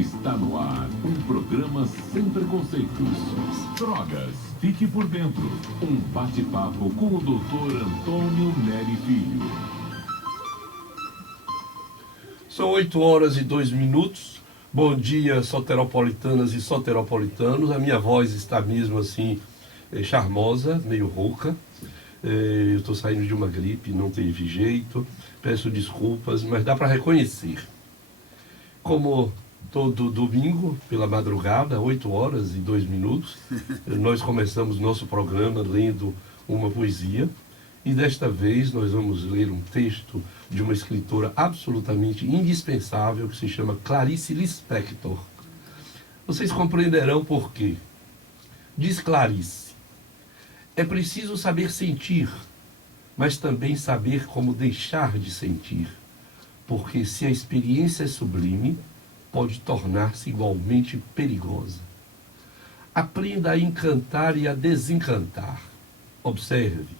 Está no ar um programa sem preconceitos. Drogas, fique por dentro. Um bate-papo com o Dr. Antônio Neri Filho. São 8h02. Bom dia, soteropolitanas e soteropolitanos. A minha voz está mesmo assim, charmosa, meio rouca. Eu estou saindo de uma gripe, não teve jeito. Peço desculpas, mas dá para reconhecer. Como todo domingo, pela madrugada, 8h02, nós começamos nosso programa lendo uma poesia. E desta vez nós vamos ler um texto de uma escritora absolutamente indispensável que se chama Clarice Lispector. Vocês compreenderão por quê. Diz Clarice: é preciso saber sentir, mas também saber como deixar de sentir, porque se a experiência é sublime, pode tornar-se igualmente perigosa. Aprenda a encantar e a desencantar. Observe.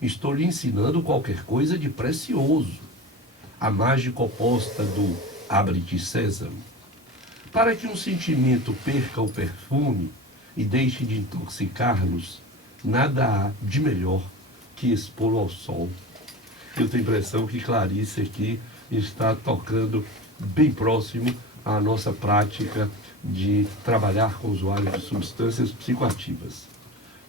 Estou lhe ensinando qualquer coisa de precioso. A mágica oposta do abre-te sésamo. Para que um sentimento perca o perfume e deixe de intoxicar-nos, nada há de melhor que expô-lo ao sol. Eu tenho a impressão que Clarice aqui está tocando bem próximo à nossa prática de trabalhar com usuários de substâncias psicoativas.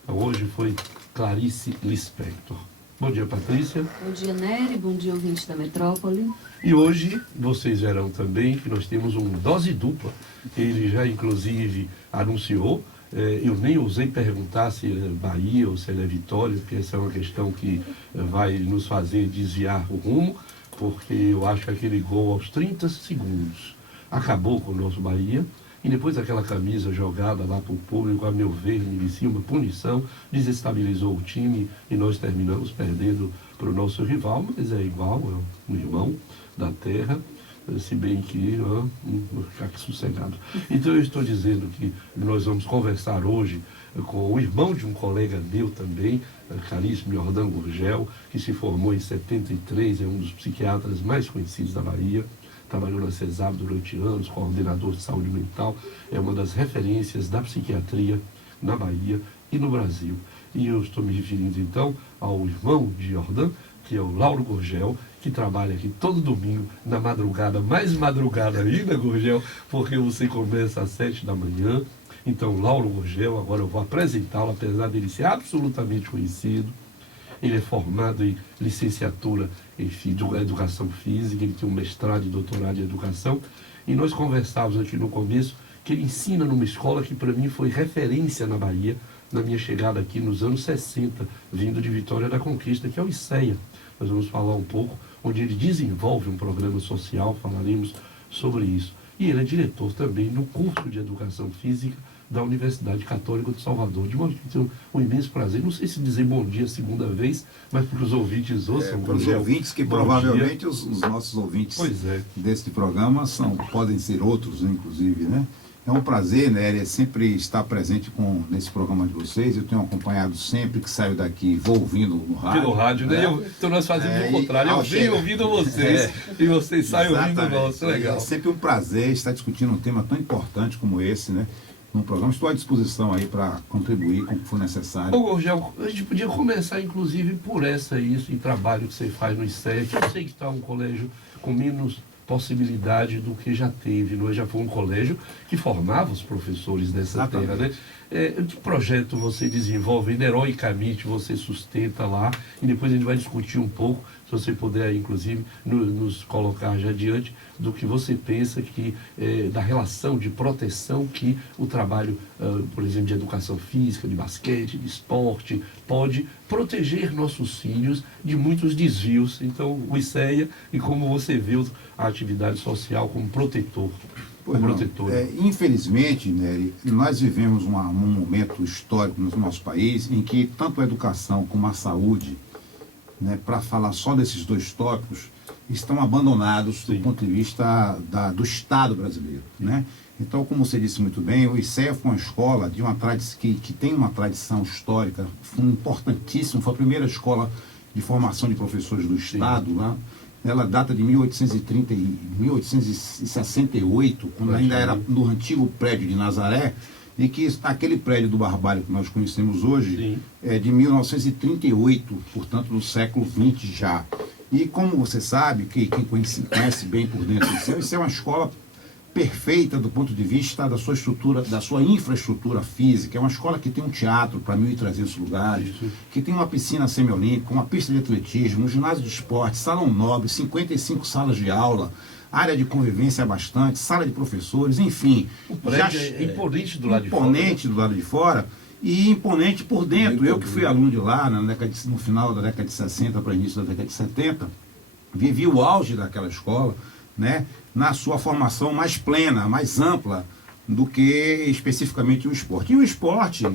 Então, hoje foi Clarice Lispector. Bom dia, Patrícia. Bom dia, Nery. Bom dia, ouvinte da Metrópole. E hoje vocês verão também que nós temos uma dose dupla. Ele já, inclusive, anunciou. Eu nem ousei perguntar se ele é Bahia ou se ele é Vitória, porque essa é uma questão que vai nos fazer desviar o rumo, porque eu acho que aquele gol aos 30 segundos acabou com o nosso Bahia. E depois aquela camisa jogada lá para o público, a meu ver, merecia uma punição, desestabilizou o time e nós terminamos perdendo para o nosso rival, mas é igual, é um irmão da terra, se bem que vou ficar aqui sossegado. Então eu estou dizendo que nós vamos conversar hoje com o irmão de um colega meu também, caríssimo Jordan Gurgel, que se formou em 73, é um dos psiquiatras mais conhecidos da Bahia. Trabalhou na CESAB durante anos, coordenador de saúde mental, é uma das referências da psiquiatria na Bahia e no Brasil. E eu estou me referindo então ao irmão de Jordan, que é o Lauro Gurgel, que trabalha aqui todo domingo, na madrugada, mais madrugada ainda, Gurgel, porque você começa às 7 da manhã. Então, Lauro Gurgel, agora eu vou apresentá-lo, apesar dele ser absolutamente conhecido. Ele é formado em licenciatura em educação física, ele tem um mestrado e doutorado em educação. E nós conversávamos aqui no começo que ele ensina numa escola que para mim foi referência na Bahia, na minha chegada aqui nos anos 60, vindo de Vitória da Conquista, que é o ICEA. Nós vamos falar um pouco, onde ele desenvolve um programa social, falaremos sobre isso. E ele é diretor também no curso de educação física da Universidade Católica de Salvador. De modo que tenho um imenso prazer, não sei se dizer bom dia a segunda vez, mas para os ouvintes ouçam. Para os ouvintes, que provavelmente os nossos ouvintes deste programa podem ser outros, inclusive, né? É um prazer, né, sempre estar presente nesse programa de vocês. Eu tenho acompanhado sempre que saio daqui, vou ouvindo no rádio. Pelo rádio, né? Então nós fazemos o contrário. Eu venho ouvindo vocês e vocês saem ouvindo o nosso. Legal. É sempre um prazer estar discutindo um tema tão importante como esse, né? No programa. Estou à disposição aí para contribuir com o que for necessário. Ô, Gurgel, a gente podia começar, inclusive, por isso, em trabalho que você faz no ICET. Eu sei que está um colégio com menos possibilidade do que já teve. Nós já foi um colégio que formava os professores dessa terra, né? Que projeto você desenvolve, heroicamente você sustenta lá, e depois a gente vai discutir um pouco, se você puder, inclusive, nos colocar já diante do que você pensa que da relação de proteção que o trabalho, por exemplo, de educação física, de basquete, de esporte, pode proteger nossos filhos de muitos desvios. Então, o ICEA e como você vê a atividade social como protetor. Infelizmente, Nery, nós vivemos um momento histórico no nosso país em que tanto a educação como a saúde, né, para falar só desses dois tópicos, estão abandonados do ponto de vista do Estado brasileiro, né? Então, como você disse muito bem, o ICEA foi uma escola de que tem uma tradição histórica, foi importantíssimo, foi a primeira escola de formação de professores do Estado lá. ela data de 1830 e 1868, quando ainda era no antigo prédio de Nazaré, e que aquele prédio do Barbalho que nós conhecemos hoje Sim. é de 1938, portanto do século XX já. E como você sabe, quem conhece bem por dentro isso é uma escola perfeita do ponto de vista da sua estrutura, da sua infraestrutura física. É uma escola que tem um teatro para 1.300 lugares, que tem uma piscina semiolímpica, uma pista de atletismo, um ginásio de esporte, salão nobre, 55 salas de aula, área de convivência bastante, sala de professores, enfim. O prédio é imponente do lado de fora. Imponente do lado de fora e imponente por dentro. Eu que fui aluno de lá no final da década de 60 para início da década de 70, vivi o auge daquela escola, né, na sua formação mais plena, mais ampla do que especificamente o esporte. E o esporte,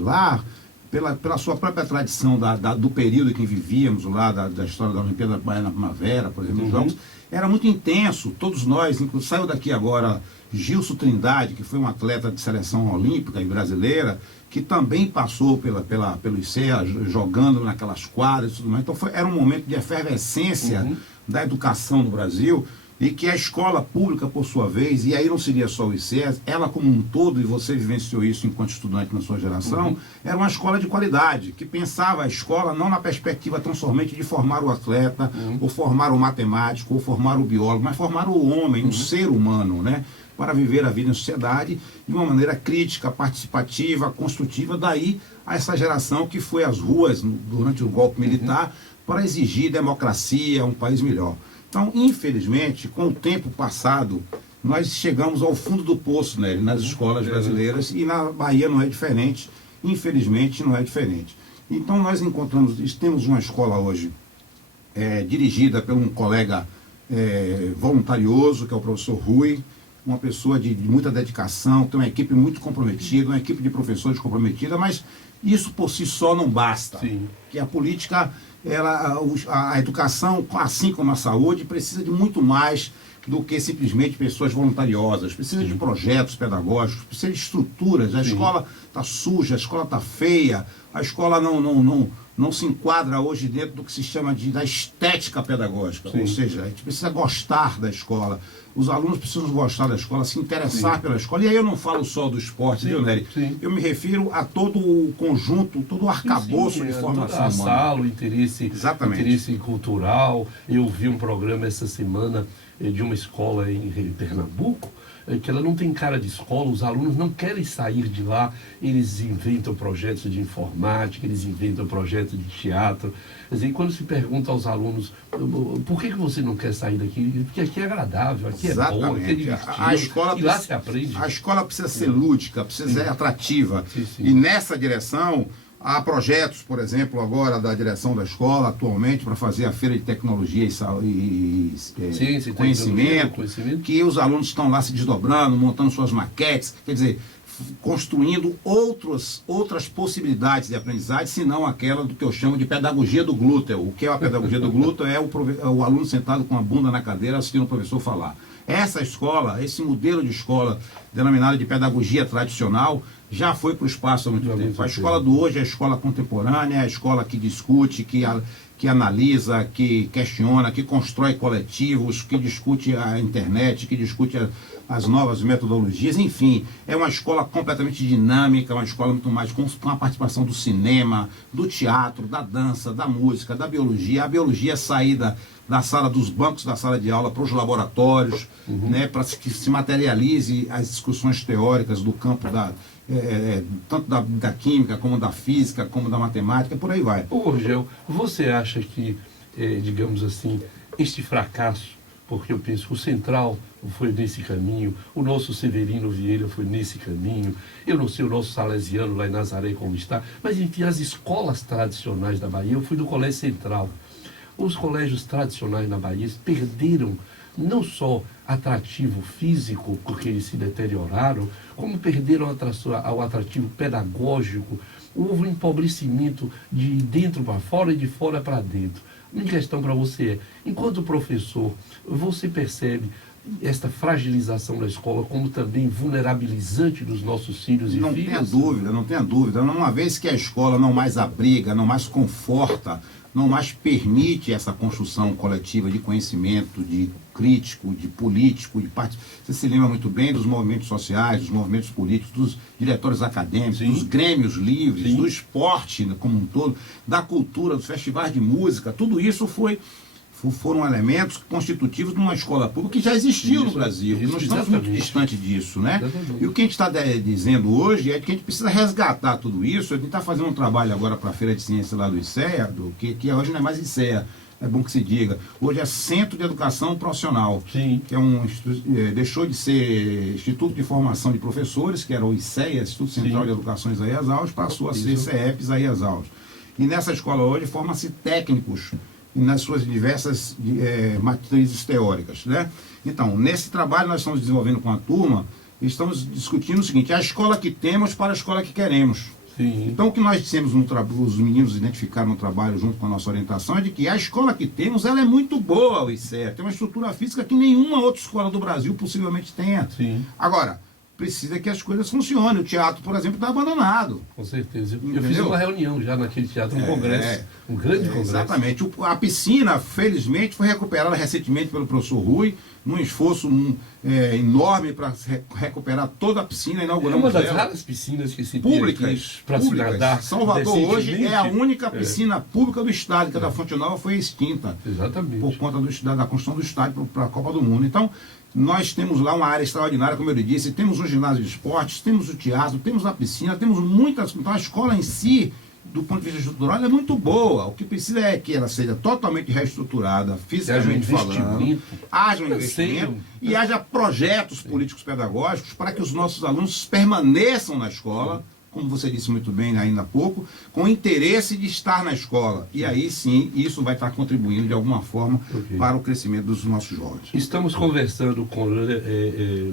lá, pela sua própria tradição do período em que vivíamos lá, da história da Olimpíada Baiana Primavera, por exemplo, os jogos, era muito intenso. Todos nós, inclusive saiu daqui agora Gilson Trindade, que foi um atleta de seleção olímpica e brasileira, que também passou pelo ICEA, jogando naquelas quadras e tudo mais. Então era um momento de efervescência da educação no Brasil, e que a escola pública, por sua vez, e aí não seria só o ICES, ela como um todo, e você vivenciou isso enquanto estudante na sua geração, era uma escola de qualidade, que pensava a escola não na perspectiva tão somente de formar o atleta, ou formar o matemático, ou formar o biólogo, mas formar o homem, o ser humano, né, para viver a vida em sociedade de uma maneira crítica, participativa, construtiva. Daí a essa geração que foi às ruas durante o golpe militar para exigir democracia, um país melhor. Então, infelizmente, com o tempo passado, nós chegamos ao fundo do poço, né, nas escolas brasileiras, e na Bahia não é diferente, infelizmente não é diferente. Então nós temos uma escola hoje dirigida por um colega voluntarioso, que é o professor Rui, uma pessoa de muita dedicação, tem uma equipe muito comprometida, uma equipe de professores comprometida, mas isso por si só não basta. Sim. Que a política, a educação, assim como a saúde, precisa de muito mais do que simplesmente pessoas voluntariosas. Precisa de projetos pedagógicos, precisa de estruturas. A escola está suja, a escola está feia, a escola não se enquadra hoje dentro do que se chama da estética pedagógica. Ou seja, a gente precisa gostar da escola. Os alunos precisam gostar da escola, se interessar pela escola. E aí eu não falo só do esporte, viu, Nery? Eu me refiro a todo o conjunto, todo o arcabouço de formação humana. A sala, o interesse cultural. Eu vi um programa essa semana de uma escola em Pernambuco, que ela não tem cara de escola, os alunos não querem sair de lá, eles inventam projetos de informática, eles inventam projetos de teatro. Quer dizer, quando se pergunta aos alunos, por que você não quer sair daqui? Porque aqui é agradável, aqui é bom, aqui é divertido, e lá se aprende. A escola precisa ser lúdica, precisa ser atrativa. E nessa direção, há projetos, por exemplo, agora da direção da escola, atualmente, para fazer a feira de tecnologia e conhecimento, que os alunos estão lá se desdobrando, montando suas maquetes, quer dizer, construindo outras possibilidades de aprendizagem, senão aquela do que eu chamo de pedagogia do glúteo. O que é a pedagogia do glúteo? É o aluno sentado com a bunda na cadeira assistindo o professor falar. Essa escola, esse modelo de escola denominado de pedagogia tradicional, já foi para o espaço há muito tempo. A escola do hoje é a escola contemporânea, é a escola que discute, que analisa, que questiona, que constrói coletivos, que discute a internet, que discute as novas metodologias, enfim, é uma escola completamente dinâmica, uma escola muito mais com a participação do cinema, do teatro, da dança, da música, da biologia. A biologia é saída da sala dos bancos da sala de aula para os laboratórios, né, para que se materialize as discussões teóricas do campo tanto da química, como da física, como da matemática, por aí vai. Ô, Rogel, você acha que, digamos assim, este fracasso, porque eu penso que o Central foi nesse caminho, o nosso Severino Vieira foi nesse caminho, eu não sei o nosso Salesiano lá em Nazaré como está, mas enfim, as escolas tradicionais da Bahia, eu fui do Colégio Central, os colégios tradicionais na Bahia perderam não só atrativo físico, porque eles se deterioraram, como perderam o atrativo pedagógico. Houve um empobrecimento de dentro para fora e de fora para dentro. Minha questão para você é, enquanto professor, você percebe esta fragilização da escola como também vulnerabilizante dos nossos filhos e filhas? Não tenha dúvida. Uma vez que a escola não mais abriga, não mais conforta não mais permite essa construção coletiva de conhecimento, de crítico, de político, de parte. Você se lembra muito bem dos movimentos sociais, dos movimentos políticos, dos diretórios acadêmicos, Sim. dos grêmios livres, Sim. do esporte como um todo, da cultura, dos festivais de música, tudo isso foram elementos constitutivos de uma escola pública que já existiu no Isso, Brasil. E isso, nós estamos muito exatamente. distante disso, né? Exatamente. E o que a gente está dizendo hoje é que a gente precisa resgatar tudo isso. A gente está fazendo um trabalho agora para a Feira de Ciência lá do ICEA, que hoje não é mais ICEA, é bom que se diga. Hoje é Centro de Educação Profissional, Sim. que é deixou de ser Instituto de Formação de Professores, que era o ICEA, Instituto Central Sim. de Educação Isaías Alves, passou a ser Isso. CEP Isaías Alves. E nessa escola hoje forma-se técnicos nas suas diversas matrizes teóricas, né? Então, nesse trabalho nós estamos desenvolvendo com a turma, estamos discutindo o seguinte: a escola que temos para a escola que queremos. Sim. Então, o que nós dissemos os meninos identificaram no trabalho junto com a nossa orientação é de que a escola que temos, ela é muito boa, o ICEA, tem uma estrutura física que nenhuma outra escola do Brasil possivelmente tenha. Sim. Agora, precisa que as coisas funcionem. O teatro, por exemplo, está abandonado. Com certeza. Eu Entendeu? fiz uma reunião já naquele teatro, um congresso, um grande congresso. Exatamente. A piscina, felizmente, foi recuperada recentemente pelo professor Rui, num esforço enorme para recuperar toda a piscina. É Inauguramos uma das ela. raras piscinas que se tem Públicas. para se públicas. nadar. Salvador hoje é a decentemente. única piscina pública do estádio, que a da Fonte Nova foi extinta Exatamente. por conta da construção do estádio para a Copa do Mundo. Então, nós temos lá uma área extraordinária, como eu lhe disse, temos um ginásio de esportes, temos o teatro, temos a piscina, temos muitas. Então, a escola em si, do ponto de vista estrutural, ela é muito boa. O que precisa é que ela seja totalmente reestruturada, fisicamente falando, haja um investimento e haja projetos políticos pedagógicos para que os nossos alunos permaneçam na escola, como você disse muito bem ainda há pouco, com interesse de estar na escola. E aí sim, isso vai estar contribuindo de alguma forma para o crescimento dos nossos jovens. Estamos conversando com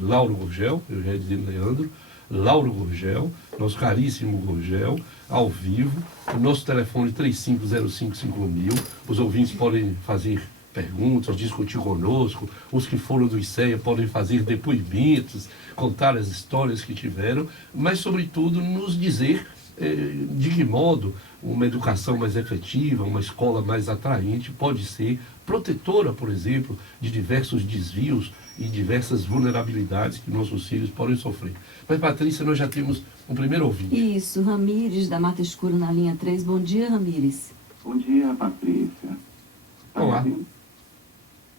Lauro Gurgel, eu já ia dizer Leandro, Lauro Gurgel, nosso caríssimo Gurgel, ao vivo. O nosso telefone 35055000. Os ouvintes podem fazer perguntas, discutir conosco. Os que foram do ICEA podem fazer depoimentos, contar as histórias que tiveram, mas, sobretudo, nos dizer de que modo uma educação mais efetiva, uma escola mais atraente pode ser protetora, por exemplo, de diversos desvios e diversas vulnerabilidades que nossos filhos podem sofrer. Mas, Patrícia, nós já temos um primeiro ouvinte. Isso, Ramires, da Mata Escura, na linha 3. Bom dia, Ramires. Bom dia, Patrícia. Tá Olá. ouvindo?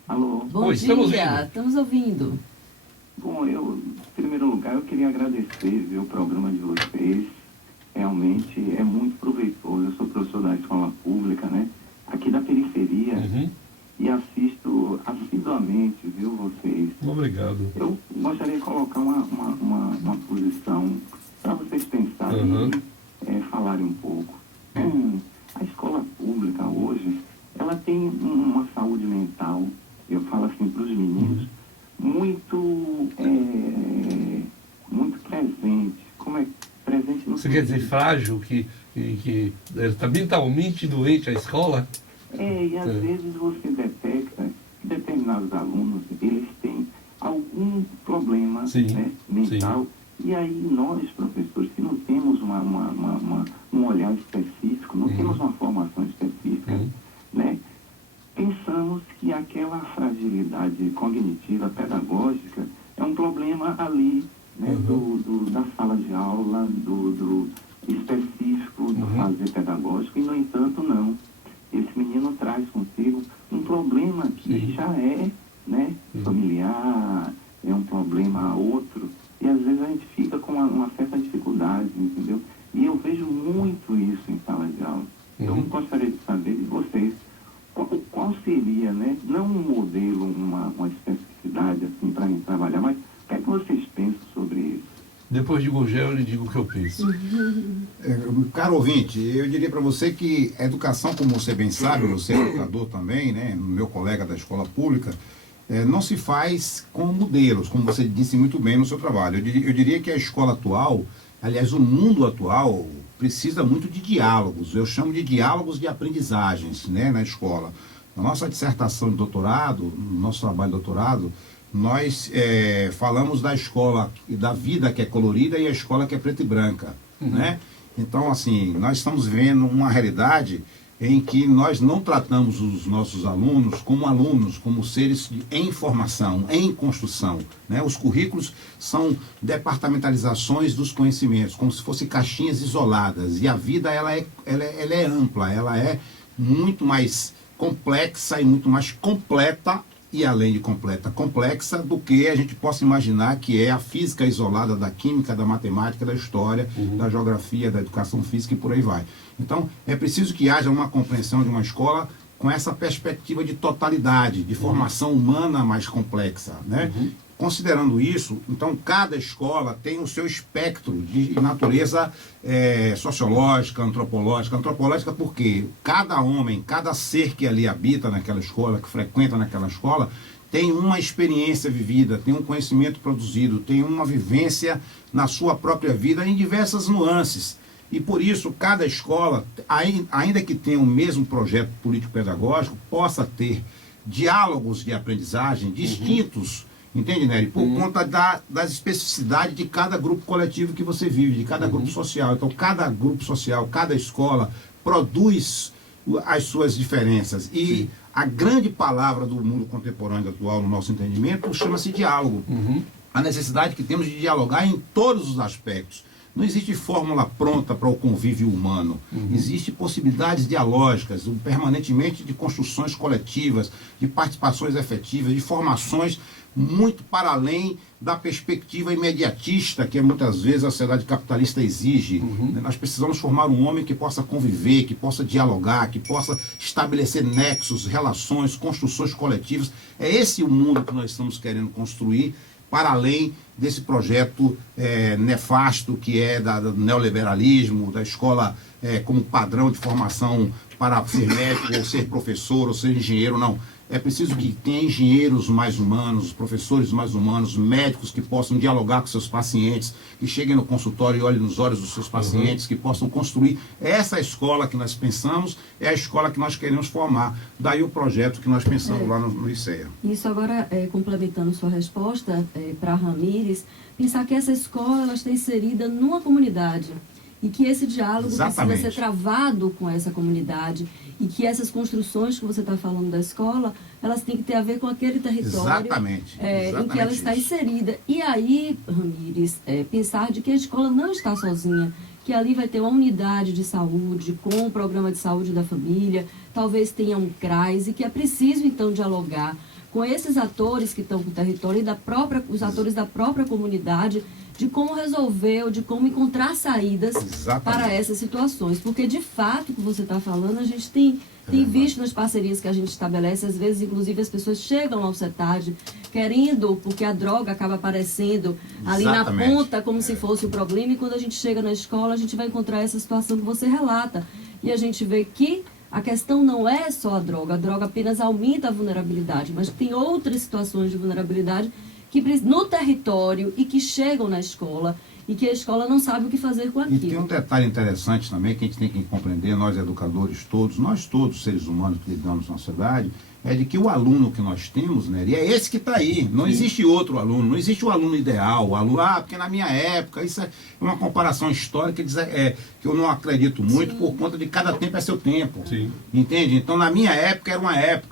Alô? Bom Oi, dia, estamos ouvindo. ouvindo. Bom, em primeiro lugar, eu queria agradecer, viu, o programa de vocês. Realmente é muito proveitoso. Eu sou professor da escola pública, né? Aqui da periferia. Uhum. E assisto assiduamente, viu, vocês. Obrigado. Eu gostaria de colocar uma posição para vocês pensarem e falarem um pouco. A escola pública hoje, ela tem uma saúde mental, eu falo assim para os meninos, muito presente. Como é presente no Você quer dizer frágil, que está mentalmente doente a escola? E às vezes você detecta que determinados alunos, eles têm algum problema, Sim, né, mental, e aí nós, professores, que não temos um olhar específico, não temos uma formação específica, né, pensamos que aquela fragilidade cognitiva, pedagógica, é um problema ali, né, da sala de aula, do específico, do fazer pedagógico, e no entanto não. Esse menino traz consigo um problema que já é, né, familiar, é um problema outro, e às vezes a gente fica com uma certa dificuldade, entendeu? E eu vejo muito isso em sala de aula. Eu gostaria de saber de vocês, qual seria, né, não um modelo, uma especificidade assim para a gente trabalhar, mas o que é que vocês pensam sobre isso? Depois de Gurgel, eu lhe digo o que eu penso. Caro ouvinte, eu diria para você que a educação, como você bem sabe, você é educador também, né, meu colega da escola pública, não se faz com modelos, como você disse muito bem no seu trabalho. Eu diria que a escola atual, aliás, o mundo atual, precisa muito de diálogos. Eu chamo de diálogos de aprendizagens, né, na escola. Na nossa dissertação de doutorado, no nosso trabalho de doutorado, nós falamos da escola, da vida que é colorida e a escola que é preta e branca, né? Então, assim, nós estamos vendo uma realidade em que nós não tratamos os nossos alunos, como seres em formação, em construção, né? Os currículos são departamentalizações dos conhecimentos, como se fossem caixinhas isoladas, e a vida ela é ampla, ela é muito mais complexa e muito mais completa, e além de completa, complexa do que a gente possa imaginar que é a física isolada da química, da matemática, da história, da geografia, da educação física e por aí vai. Então, é preciso que haja uma compreensão de uma escola com essa perspectiva de totalidade, de formação humana mais complexa, né? Considerando isso, então, cada escola tem o seu espectro de natureza sociológica, antropológica. Antropológica porque cada homem, cada ser que ali habita naquela escola, que frequenta naquela escola, tem uma experiência vivida, tem um conhecimento produzido, tem uma vivência na sua própria vida em diversas nuances. E por isso, cada escola, ainda que tenha o mesmo projeto político-pedagógico, possa ter diálogos de aprendizagem distintos. Entende, Nery? Por conta das especificidades de cada grupo coletivo que você vive, de cada grupo social. Então, cada grupo social, cada escola produz as suas diferenças. E a grande palavra do mundo contemporâneo atual, no nosso entendimento, chama-se diálogo. A necessidade que temos de dialogar em todos os aspectos. Não existe fórmula pronta para o convívio humano. Existem possibilidades dialógicas, permanentemente de construções coletivas, de participações efetivas, de formações muito para além da perspectiva imediatista que muitas vezes a sociedade capitalista exige. Nós precisamos formar um homem que possa conviver, que possa dialogar, que possa estabelecer nexos, relações, construções coletivas. É esse o mundo que nós estamos querendo construir, para além desse projeto nefasto que é do neoliberalismo, da escola como padrão de formação para ser médico, ou ser professor, ou ser engenheiro. Não. É preciso que tenha engenheiros mais humanos, professores mais humanos, médicos que possam dialogar com seus pacientes, que cheguem no consultório e olhem nos olhos dos seus pacientes, que possam construir. Essa escola que nós pensamos é a escola que nós queremos formar. Daí o projeto que nós pensamos lá no ICEA. Isso agora, complementando sua resposta para Ramires, pensar que essa escola ela está inserida numa comunidade e que esse diálogo precisa ser travado com essa comunidade e que essas construções que você está falando da escola, elas têm que ter a ver com aquele território em que ela está inserida. E aí, Ramires, pensar de que a escola não está sozinha, que ali vai ter uma unidade de saúde, com o programa de saúde da família, talvez tenha um CRAS, e que é preciso, então, dialogar com esses atores que estão com o território e os atores da própria comunidade, de como resolver ou de como encontrar saídas para essas situações. Porque, de fato, o que você está falando, a gente tem visto nas parcerias que a gente estabelece, às vezes, inclusive, as pessoas chegam ao CETAD querendo, porque a droga acaba aparecendo ali na ponta, como se fosse o problema, e quando a gente chega na escola, a gente vai encontrar essa situação que você relata. E a gente vê que a questão não é só a droga apenas aumenta a vulnerabilidade, mas tem outras situações de vulnerabilidade que no território e que chegam na escola e que a escola não sabe o que fazer com aquilo. E tem um detalhe interessante também que a gente tem que compreender, nós educadores todos, nós todos seres humanos que lidamos na sociedade, é de que o aluno que nós temos, né, e é esse que está aí, não existe outro aluno, não existe o aluno ideal, o aluno, porque na minha época, isso é uma comparação histórica que eu não acredito muito, por conta de cada tempo é seu tempo, entende? Então na minha época,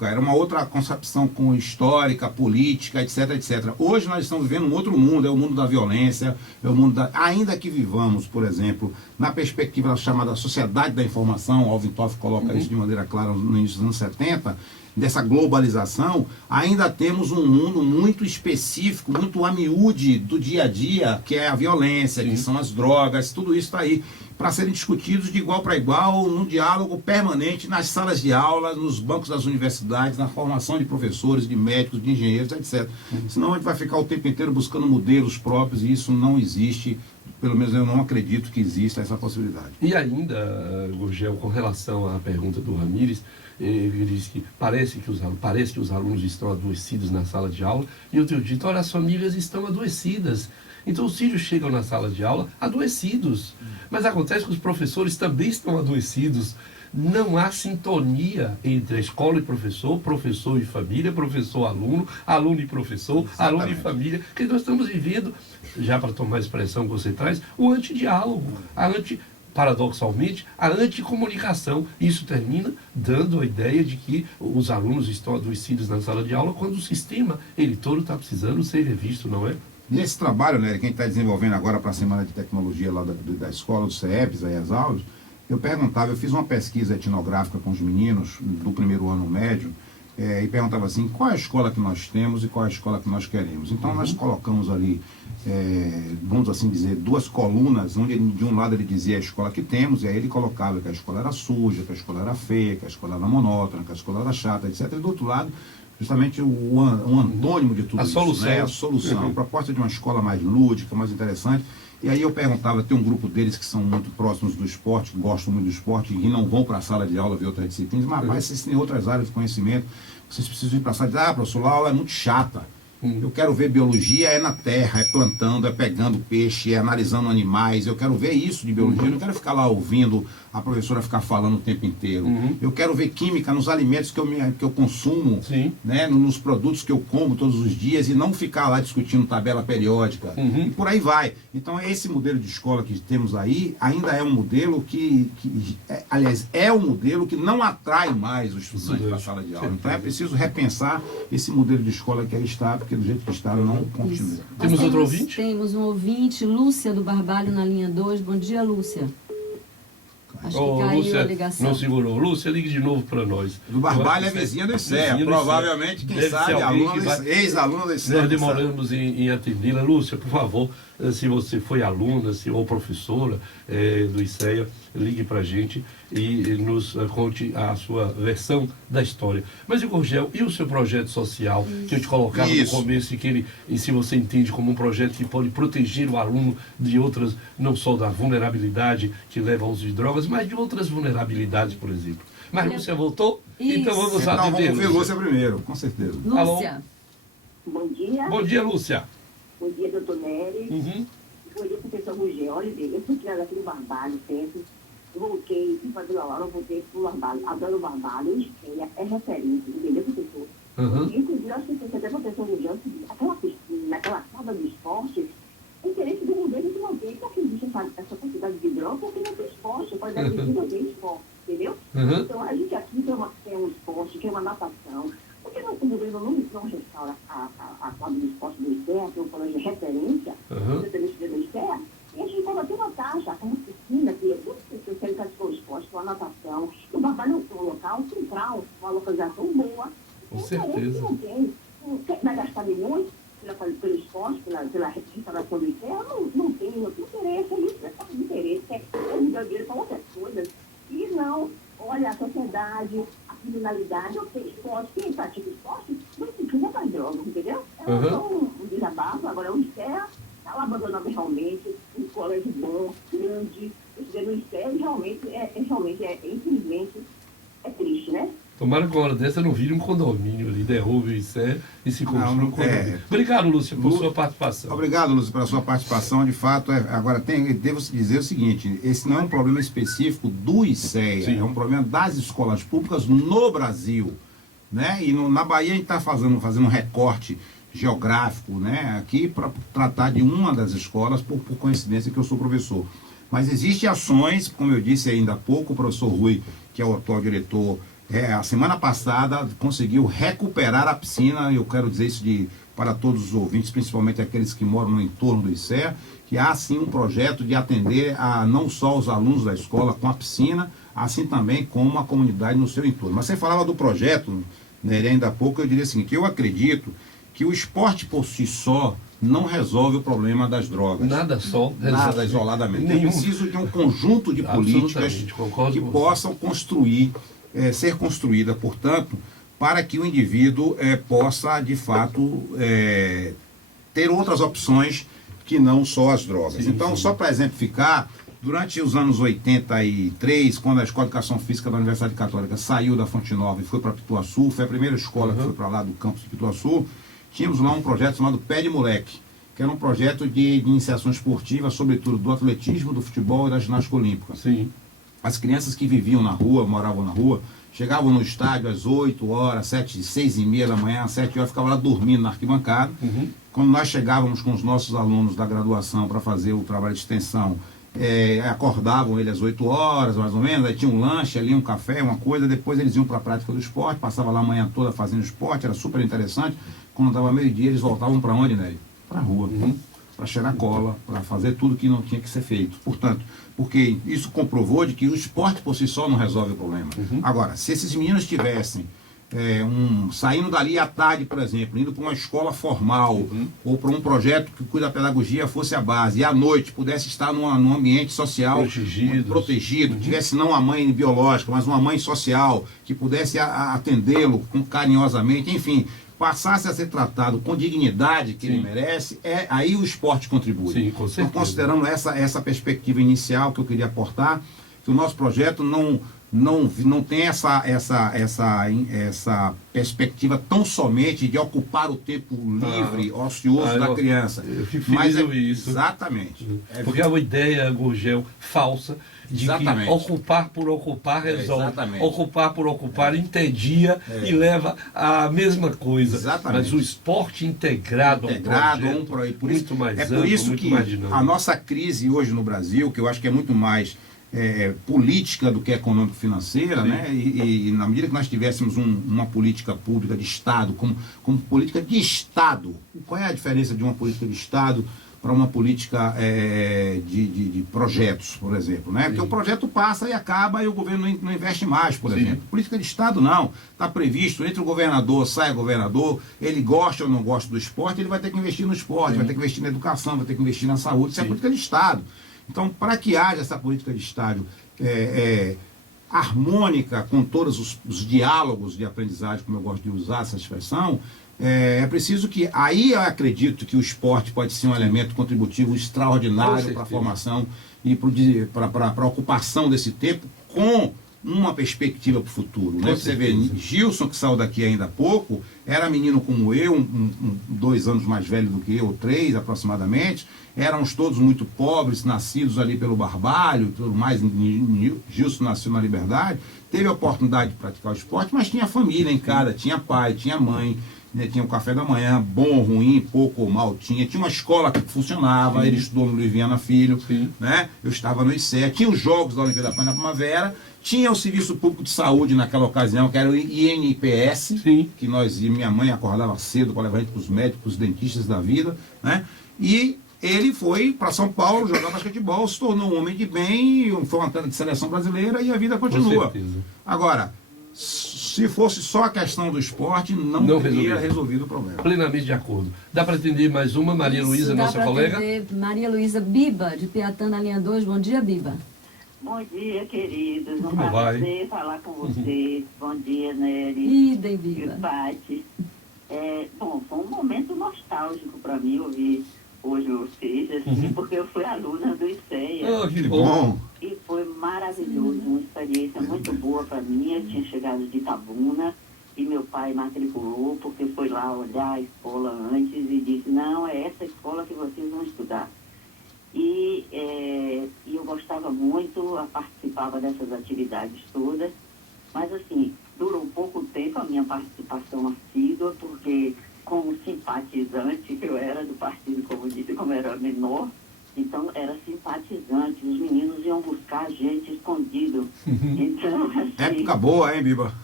era uma outra concepção histórica, política, etc, etc. Hoje nós estamos vivendo um outro mundo, é o mundo da violência, é o mundo ainda que vivamos, por exemplo, na perspectiva chamada sociedade da informação, Alvin Toff coloca isso de maneira clara no início dos anos 70, dessa globalização, ainda temos um mundo muito específico, muito a miúde do dia a dia, que é a violência, que são as drogas, tudo isso está aí para serem discutidos de igual para igual, num diálogo permanente nas salas de aula, nos bancos das universidades, na formação de professores, de médicos, de engenheiros, etc. Senão a gente vai ficar o tempo inteiro buscando modelos próprios e isso não existe. Pelo menos eu não acredito que exista essa possibilidade. E ainda, Gurgel, com relação à pergunta do Ramires, ele disse que parece que os alunos estão adoecidos na sala de aula, e eu tenho dito, olha, as famílias estão adoecidas. Então os filhos chegam na sala de aula adoecidos. Mas acontece que os professores também estão adoecidos. Não há sintonia entre a escola e professor, professor e família, professor-aluno, aluno e professor, aluno e família, que nós estamos vivendo, já para tomar a expressão que você traz, o antidiálogo, paradoxalmente, a anticomunicação. Isso termina dando a ideia de que os alunos estão adoecidos na sala de aula quando o sistema, ele todo está precisando ser revisto, não é? Nesse trabalho, né, quem está desenvolvendo agora para a Semana de Tecnologia lá da escola, do CEPs, aí as aulas, eu fiz uma pesquisa etnográfica com os meninos do primeiro ano médio, e perguntava assim, qual é a escola que nós temos e qual é a escola que nós queremos. Então nós colocamos ali, vamos assim dizer, duas colunas, onde de um lado ele dizia a escola que temos, e aí ele colocava que a escola era suja, que a escola era feia, que a escola era monótona, que a escola era chata, etc. E do outro lado, justamente um antônimo de tudo isso, solução. né? A solução, a proposta de uma escola mais lúdica, mais interessante. E aí eu perguntava, tem um grupo deles que são muito próximos do esporte, que gostam muito do esporte e não vão para a sala de aula ver outras disciplinas, mas rapaz, vocês têm outras áreas de conhecimento, vocês precisam ir para a sala de aula, professor, a aula é muito chata. Eu quero ver biologia, é na terra, é plantando, é pegando peixe, é analisando animais. Eu quero ver isso de biologia. Eu não quero ficar lá ouvindo a professora ficar falando o tempo inteiro. Eu quero ver química nos alimentos que eu consumo, né, nos produtos que eu como todos os dias e não ficar lá discutindo tabela periódica. E por aí vai. Então, esse modelo de escola que temos aí ainda é um modelo aliás, é um modelo que não atrai mais os estudantes para a sala de aula. Então, é preciso repensar esse modelo de escola que aí está, porque do jeito que está não continua. Temos outro ouvinte? Temos um ouvinte, Lúcia do Barbalho na linha 2. Bom dia, Lúcia. Acho que caiu Lúcia, a ligação. não segurou. Lúcia, ligue de novo para nós. Do Barbalho é vizinha do ICEA. Provavelmente, quem sabe, ex-aluna do ICEA. Nós demoramos em atendê-la. Lúcia, por favor, se você foi aluna ou professora do ICEA, ligue para a gente e nos conte a sua versão da história. Mas, Igor Gel, e o seu projeto social que eu te colocava no começo e se você entende como um projeto que pode proteger o aluno de outras, não só da vulnerabilidade que leva ao uso de drogas, mas de outras vulnerabilidades, por exemplo. Mas Lúcia voltou? Isso. Então vamos atender. Então vamos ver Lúcia primeiro, com certeza. Lúcia. Bom dia. Bom dia, Lúcia. Bom dia, doutor Nery. Bom dia, professor Rugel. Olha, eu fui criada aqui no Barbalho sempre. Eu voltei, fui fazer a aula, eu voltei pro Barbalho. Adoro o Barbalho, ICEA é referência, entendeu, professor? Inclusive, eu acho que você até professor Rugel, aquela piscina, aquela quadra de esporte, o interesse do governo que não tem, porque existe essa quantidade de droga, porque não tem esporte, pode dar que não tem esporte, entendeu? Então, a gente aqui tem um esporte, que é uma natação. Por que o governo não restaura a quadra de esporte do ICEA, que é um colégio de referência, do ICEA, e a gente pode ter uma taxa, como piscina, que é tudo especializado com o esporte, com a natação, e o Barbalho é um local central, uma localização boa. Com certeza. Não tem, vai gastar milhões pelo esporte, pela restauração do ICEA, não tem interesse, isso é só interesse, é dar dinheiro para outras coisas. E não, olha, a sociedade, a criminalidade, esporte, quem pratica esporte, não se inclina para as drogas, entendeu? É um desabafo, agora o ICEA está lá abandonado realmente, um colégio bom, grande, o ICEA realmente, infelizmente, é triste, né? Tomara que uma hora dessa não vire um condomínio ali, derrube o ICEA e se construa um condomínio. Obrigado, Lúcia, por sua participação. Obrigado, Lúcia, pela sua participação. De fato, agora devo dizer o seguinte, esse não é um problema específico do ICEA, é um problema das escolas públicas no Brasil. Né? E na Bahia a gente está fazendo um recorte geográfico, né, aqui para tratar de uma das escolas, por coincidência que eu sou professor. Mas existem ações, como eu disse ainda há pouco, o professor Rui, que é o atual diretor, a semana passada conseguiu recuperar a piscina. Eu quero dizer isso para todos os ouvintes, principalmente aqueles que moram no entorno do ICEA, que há sim um projeto de atender a não só os alunos da escola com a piscina, assim também como a comunidade no seu entorno. Mas você falava do projeto, né, ainda há pouco, eu diria assim, que eu acredito que o esporte por si só não resolve o problema das drogas. Nada só. Nada isoladamente. É preciso de um conjunto de políticas que possam ser construída, portanto, para que o indivíduo possa, de fato, ter outras opções que não só as drogas. Então, só para exemplificar, durante os anos 83, quando a Escola de Educação Física da Universidade Católica saiu da Fonte Nova e foi para Pituaçu, foi a primeira escola que foi para lá do campus de Pituaçu, tínhamos lá um projeto chamado Pé de Moleque, que era um projeto de iniciação esportiva, sobretudo do atletismo, do futebol e da ginástica olímpica. As crianças que viviam na rua, moravam na rua, chegavam no estádio às 8 horas, 6h30 da manhã, às 7 horas, ficavam lá dormindo na arquibancada. Quando nós chegávamos com os nossos alunos da graduação para fazer o trabalho de extensão, acordavam ele às 8 horas, mais ou menos, aí tinha um lanche ali, um café, uma coisa, depois eles iam para a prática do esporte, passavam lá a manhã toda fazendo esporte, era super interessante. Quando estava meio-dia, eles voltavam para onde, Nery? Para a rua, para cheirar cola, para fazer tudo que não tinha que ser feito. Portanto, porque isso comprovou de que o esporte por si só não resolve o problema. Agora, se esses meninos tivessem saindo dali à tarde, por exemplo, indo para uma escola formal ou para um projeto que cuida da pedagogia fosse a base, e à noite pudesse estar num ambiente social protegido, tivesse não a mãe biológica, mas uma mãe social que pudesse atendê-lo carinhosamente, enfim, passasse a ser tratado com dignidade que ele merece, aí o esporte contribui. Sim, com certeza. Então, considerando essa perspectiva inicial que eu queria aportar, que o nosso projeto não tem essa perspectiva tão somente de ocupar o tempo livre, ocioso da criança. Eu fico feliz de ouvir isso. Exatamente. Porque é uma ideia, Gurgel, falsa, de que ocupar por ocupar resolve. Ocupar por ocupar entedia e leva à mesma coisa. Exatamente. Mas o esporte integrado a um projeto muito mais amplo, por isso muito que mais dinâmico. A nossa crise hoje no Brasil, que eu acho que é muito mais política do que econômico-financeira, né? E na medida que nós tivéssemos uma política pública de Estado, como política de Estado, qual é a diferença de uma política de Estado para uma política de projetos, por exemplo, né? Porque o projeto passa e acaba e o governo não investe mais, por exemplo. Política de Estado não, está previsto, entre o governador, sai o governador, ele gosta ou não gosta do esporte, ele vai ter que investir no esporte, vai ter que investir na educação, vai ter que investir na saúde, isso é política de Estado. Então, para que haja essa política de Estado harmônica com todos os diálogos de aprendizagem, como eu gosto de usar essa expressão, é preciso que, aí eu acredito que o esporte pode ser um elemento contributivo extraordinário para a formação e para a ocupação desse tempo com uma perspectiva para o futuro. Né? Você vê, Gilson, que saiu daqui ainda há pouco, era menino como eu, 2 anos mais velho do que eu, 3 aproximadamente, éramos todos muito pobres, nascidos ali pelo Barbalho e tudo mais. Gilson nasceu na Liberdade, teve a oportunidade de praticar o esporte, mas tinha família em casa, tinha pai, tinha mãe, né? Tinha um café da manhã, bom, ruim, pouco ou mal, tinha uma escola que funcionava, ele estudou no Luiz Viana Filho, né? Eu estava no ICE, tinha os jogos da Olimpíada da Primavera, tinha o Serviço Público de Saúde naquela ocasião, que era o INPS, que minha mãe acordava cedo para levar a gente para os médicos, os dentistas da vida, né? E ele foi para São Paulo jogar basquetebol, se tornou um homem de bem, foi um atleta de seleção brasileira e a vida continua. Agora, se fosse só a questão do esporte, não teria resolvido o problema. Plenamente de acordo. Dá para atender mais uma, Maria Luísa, nossa colega? Maria Luísa Biba, de Piatã, na linha 2. Bom dia, Biba. Bom dia, queridos. Um Como vai? prazer falar com vocês. Bom dia, Nery. Idem, Biba. E Pati. Bom, foi um momento nostálgico para mim ouvir hoje vocês, assim, porque eu fui aluna do ICEA. Oh, que bom! E foi maravilhoso, uma experiência muito boa para mim. Eu tinha chegado de Itabuna e meu pai matriculou, porque foi lá olhar a escola antes e disse, não, é essa escola que vocês vão estudar. E eu gostava muito, participava dessas atividades todas, mas assim, durou pouco tempo a minha participação assídua, porque como simpatizante, eu era do Partido Comunista, como era menor, então era simpatizante, os meninos iam buscar a gente escondido. Então, assim, época boa, hein, Biba?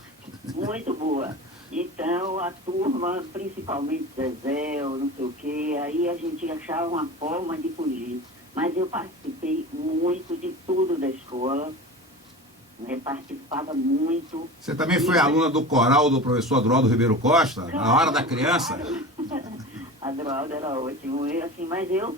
Muito boa. Então, a turma, principalmente Zezé, ou não sei o quê, aí a gente achava uma forma de fugir. Mas eu participei muito de tudo da escola, né? Participava muito. Você também foi aluna do coral do professor Adroaldo Ribeiro Costa, na hora da criança? Adroaldo era ótimo, mas eu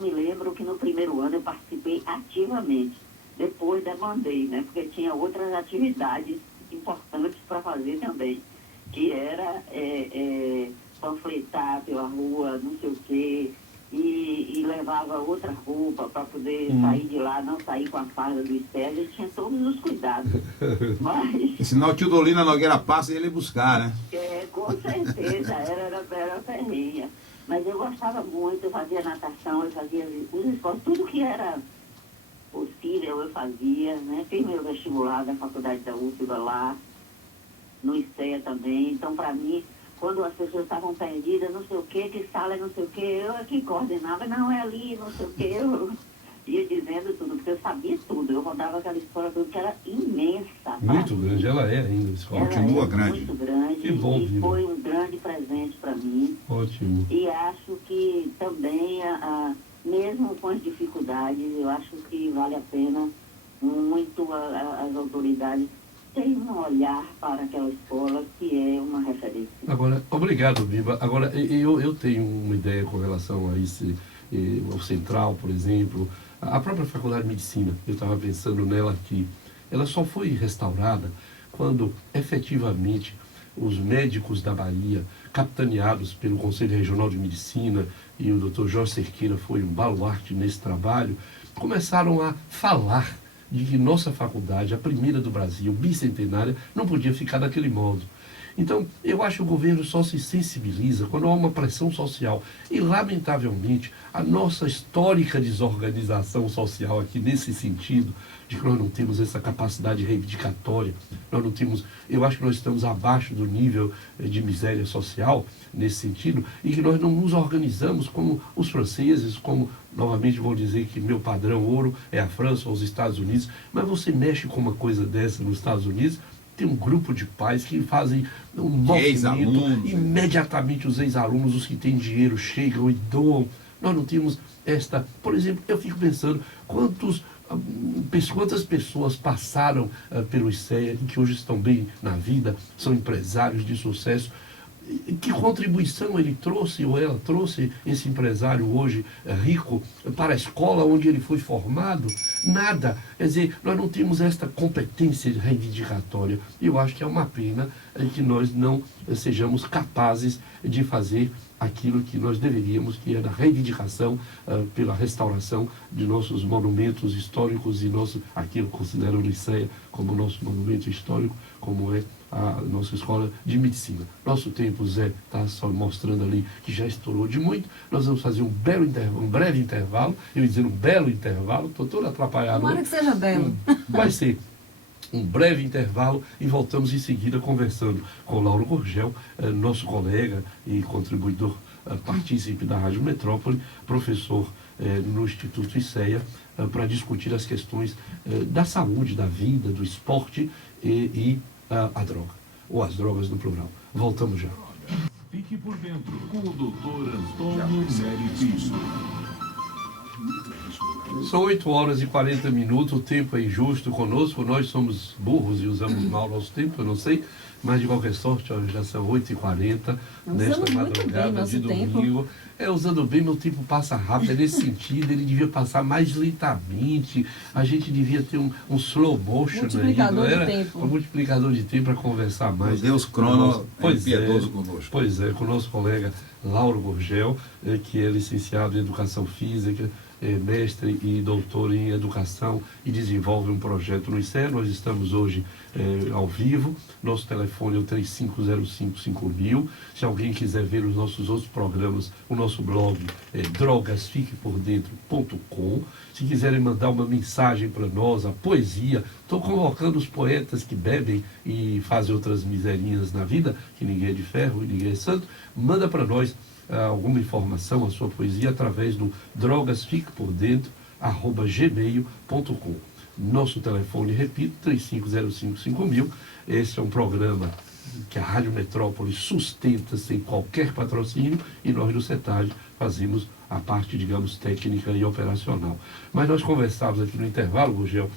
me lembro que no primeiro ano eu participei ativamente, depois demandei, né? Porque tinha outras atividades importantes para fazer também, que era panfletar pela rua, não sei o quê, e levava outra roupa para poder sair de lá, não sair com a farda do ICEA, tinha todos os cuidados. Mas, senão o tio Dolina Nogueira passa e ele buscar, né? Com certeza, era ferrinha. Mas eu gostava muito, eu fazia natação, eu fazia os esportes, tudo que era possível eu fazia, né? Fiz meu vestibular da Faculdade da UFBA lá, no ICEA também, então para mim quando as pessoas estavam perdidas, não sei o quê, que sala é não sei o quê, eu aqui coordenava, não, é ali, não sei o quê, eu ia dizendo tudo, porque eu sabia tudo, eu rodava aquela escola toda, que era imensa. Muito grande, ela é ainda a escola. Continua grande. Muito grande, Que bom, e Viva. foi um grande presente para mim. Ótimo. E acho que também, mesmo com as dificuldades, eu acho que vale a pena muito as autoridades terem um olhar para aquela escola que é uma referência. Agora, obrigado, Viva. Agora, eu tenho uma ideia com relação a esse, ao Central, por exemplo, a própria Faculdade de Medicina. Eu estava pensando nela aqui. Ela só foi restaurada quando, efetivamente, os médicos da Bahia, capitaneados pelo Conselho Regional de Medicina, e o Dr. Jorge Cerqueira foi um baluarte nesse trabalho, começaram a falar de que nossa faculdade, a primeira do Brasil, bicentenária, não podia ficar daquele modo. Então, eu acho que o governo só se sensibiliza quando há uma pressão social. E, lamentavelmente, a nossa histórica desorganização social aqui, nesse sentido, de que nós não temos essa capacidade reivindicatória, nós não temos, eu acho que nós estamos abaixo do nível de miséria social, nesse sentido, e que nós não nos organizamos como os franceses, como, novamente vou dizer que meu padrão ouro é a França ou os Estados Unidos, mas você mexe com uma coisa dessa nos Estados Unidos, tem um grupo de pais que fazem um movimento, imediatamente os ex-alunos, os que têm dinheiro, chegam e doam. Nós não temos esta... Por exemplo, eu fico pensando, quantas pessoas passaram pelo ICEA, que hoje estão bem na vida, são empresários de sucesso. Que contribuição ele trouxe, ou ela trouxe, esse empresário hoje rico, para a escola onde ele foi formado? Nada. Quer dizer, nós não temos esta competência reivindicatória. Eu acho que é uma pena que nós não sejamos capazes de fazer aquilo que nós deveríamos, que é da reivindicação pela restauração de nossos monumentos históricos e aqui eu considero o ICEA como nosso monumento histórico, como é a nossa escola de medicina. Nosso tempo, Zé, está só mostrando ali que já estourou de muito. Nós vamos fazer um breve intervalo, eu ia dizer um belo intervalo, estou todo atrapalhado. Tomara que seja belo. Vai ser um breve intervalo e voltamos em seguida conversando com Lauro Gurgel, nosso colega e contribuidor, partícipe da Rádio Metrópole, professor no Instituto ICEA, para discutir as questões da saúde, da vida, do esporte e a droga, ou as drogas no plural. Voltamos já. Fique por dentro com o Dr. Antônio Neri Filho. São 8 horas e 40 minutos, o tempo é injusto conosco, nós somos burros e usamos mal nosso tempo, eu não sei, mas de qualquer sorte, ó, já são 8h40, nesta madrugada de domingo. Usando bem, meu tempo passa rápido, é nesse sentido, ele devia passar mais lentamente, a gente devia ter um slow motion multiplicador aí, não era? de tempo. Um multiplicador de tempo para conversar mais. Deus crono é piedoso conosco. Pois é, com o nosso colega Lauro Gurgel, que é licenciado em Educação Física, mestre e doutor em Educação e desenvolve um projeto no ICEA. Nós estamos hoje ao vivo, nosso telefone é o 35055000. Se alguém quiser ver os nossos outros programas, o nosso blog é drogasfiquepordentro.com. Se quiserem mandar uma mensagem para nós, a poesia, estou convocando os poetas que bebem e fazem outras miserinhas na vida, que ninguém é de ferro e ninguém é santo, manda para nós alguma informação, a sua poesia, através do drogasfiquepordentro@gmail.com. Nosso telefone, repito, 35055000. Esse é um programa que a Rádio Metrópole sustenta sem qualquer patrocínio e nós do CETAD fazemos a parte, digamos, técnica e operacional. Mas nós conversávamos aqui no intervalo, Gurgel,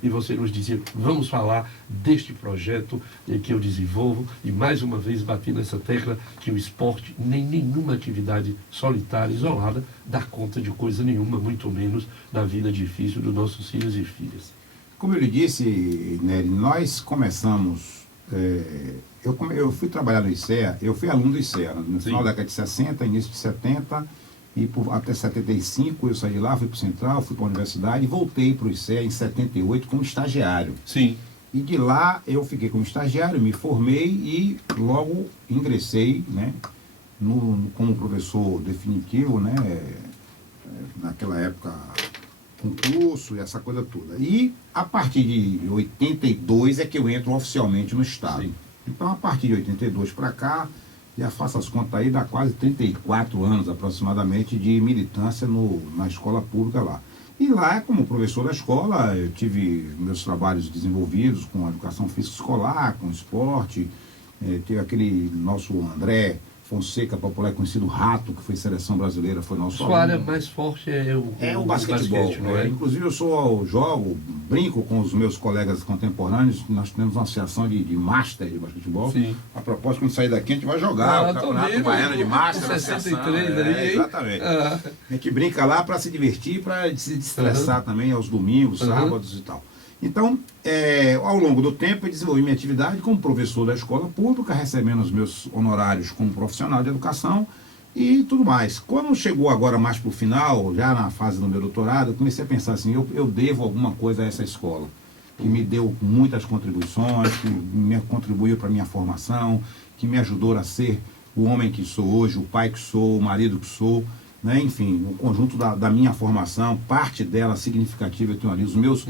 e você nos dizia, vamos falar deste projeto que eu desenvolvo, e mais uma vez bati nessa tecla que o esporte, nem nenhuma atividade solitária, isolada, dá conta de coisa nenhuma, muito menos da vida difícil dos nossos filhos e filhas. Como eu lhe disse, Nery, nós começamos... Eu fui trabalhar no ICEA, eu fui aluno do ICEA, no final da década de 60, início de 70, e até 75 eu saí de lá, fui para o Central, fui para a universidade e voltei para o ICEA em 78 como estagiário. Sim. E de lá eu fiquei como estagiário, me formei e logo ingressei, né, como professor definitivo, né, naquela época, concurso e essa coisa toda. E a partir de 82 é que eu entro oficialmente no Estado. Sim. Então, a partir de 82 para cá, Já faço as contas aí, dá quase 34 anos aproximadamente de militância na escola pública lá. E lá, como professor da escola, eu tive meus trabalhos desenvolvidos com a educação física escolar, com esporte, teve aquele nosso André Fonseca, popular conhecido Rato, que foi seleção brasileira, foi nosso Sua área mais forte é o basquetebol. não é? Inclusive eu jogo, brinco com os meus colegas contemporâneos, nós temos uma associação de master de basquetebol. Sim. A propósito, quando sair daqui, a gente vai jogar o Campeonato Baiano de Master. 63 ali, exatamente. A gente brinca lá para se divertir, para se destressar também aos domingos, sábados e tal. Então, ao longo do tempo, eu desenvolvi minha atividade como professor da escola pública, recebendo os meus honorários como profissional de educação e tudo mais. Quando chegou agora mais para o final, já na fase do meu doutorado, eu comecei a pensar assim, eu devo alguma coisa a essa escola, que me deu muitas contribuições, que me contribuiu para a minha formação, que me ajudou a ser o homem que sou hoje, o pai que sou, o marido que sou, né? Enfim, o conjunto da minha formação, parte dela significativa, eu tenho ali os meus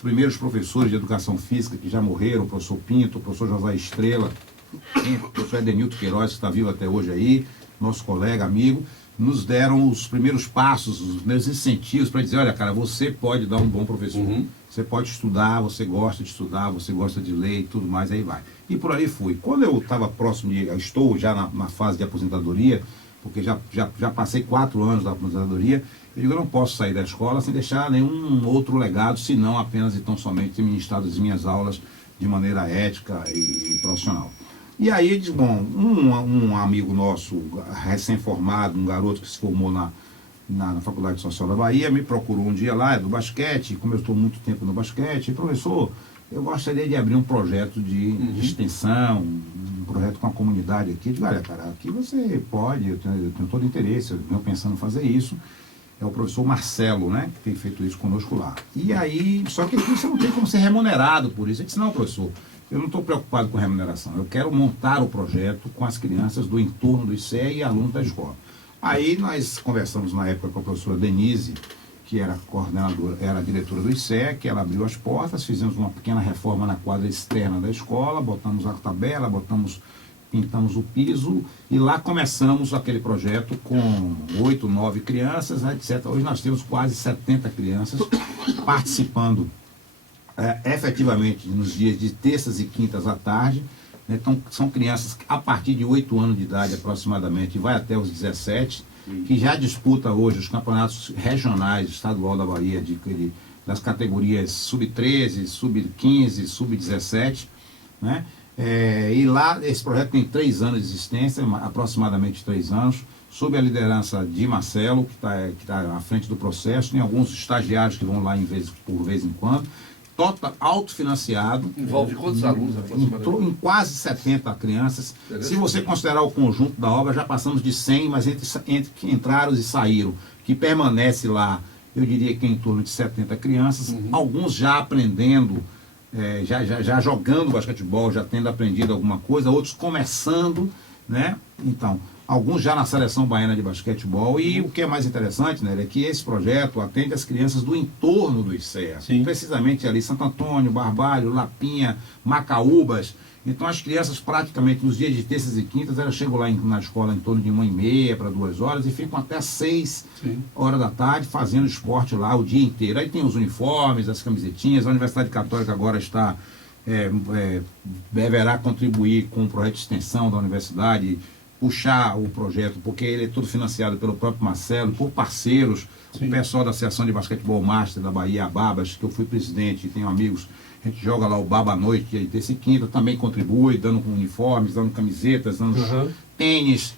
primeiros professores de educação física que já morreram, o professor Pinto, o professor José Estrela, o professor Edenilton Queiroz, que está vivo até hoje aí, nosso colega, amigo, nos deram os primeiros passos, os meus incentivos para dizer, olha, cara, você pode dar um bom professor, você pode estudar, você gosta de estudar, você gosta de ler e tudo mais, aí vai. E por aí fui. Quando eu estava próximo estou já na fase de aposentadoria, porque já passei 4 anos da aposentadoria, eu digo, eu não posso sair da escola sem deixar nenhum outro legado, senão apenas e tão somente ter ministrado as minhas aulas de maneira ética e profissional. E aí, bom, um amigo nosso, recém-formado, um garoto que se formou na Faculdade Social da Bahia, me procurou um dia lá, do basquete, como eu estou muito tempo no basquete, professor, eu gostaria de abrir um projeto de extensão, um projeto com a comunidade aqui. Eu digo, olha, cara, aqui você pode, eu tenho todo interesse, eu venho pensando em fazer isso. É o professor Marcelo, né, que tem feito isso conosco lá. E aí, só que você não tem como ser remunerado por isso. Eu disse, não, professor, eu não estou preocupado com remuneração. Eu quero montar o projeto com as crianças do entorno do ICE e alunos da escola. Aí nós conversamos na época com a professora Denise, que era coordenadora, era a diretora do ICE, que ela abriu as portas, fizemos uma pequena reforma na quadra externa da escola, botamos a tabela, pintamos o piso e lá começamos aquele projeto com 8, 9 crianças, etc. Hoje nós temos quase 70 crianças participando efetivamente nos dias de terças e quintas à tarde. Então, são crianças a partir de 8 anos de idade aproximadamente, vai até os 17, que já disputa hoje os campeonatos regionais estadual da Bahia, das categorias sub-13, sub-15, sub-17, né? E lá esse projeto tem 3 anos de existência, aproximadamente 3 anos, sob a liderança de Marcelo, que tá à frente do processo. Tem alguns estagiários que vão lá por vez em quando. Total, autofinanciado. Envolve quantos alunos aproximadamente? Entrou em quase 70 crianças. Se você considerar o conjunto da obra, já passamos de 100, mas entre que entraram e saíram, que permanece lá, eu diria que em torno de 70 crianças, alguns já aprendendo, já jogando basquetebol, já tendo aprendido alguma coisa, outros começando, né? Então, alguns já na seleção baiana de basquetebol. E o que é mais interessante, né, é que esse projeto atende as crianças do entorno do ICEA, precisamente ali Santo Antônio, Barbalho, Lapinha, Macaúbas. Então as crianças praticamente nos dias de terças e quintas, elas chegam lá na escola em torno de 1h30 para 2 horas e ficam até 6 horas da tarde fazendo esporte lá o dia inteiro. Aí tem os uniformes, as camisetinhas. A Universidade Católica agora deverá contribuir com o projeto de extensão da universidade, puxar o projeto, porque ele é todo financiado pelo próprio Marcelo, por parceiros, o pessoal da Associação de Basquetebol Master da Bahia, a Babas, que eu fui presidente e tenho amigos. A gente joga lá o Baba à noite, e terça e quinta, também contribui, dando uniformes, dando camisetas, dando tênis.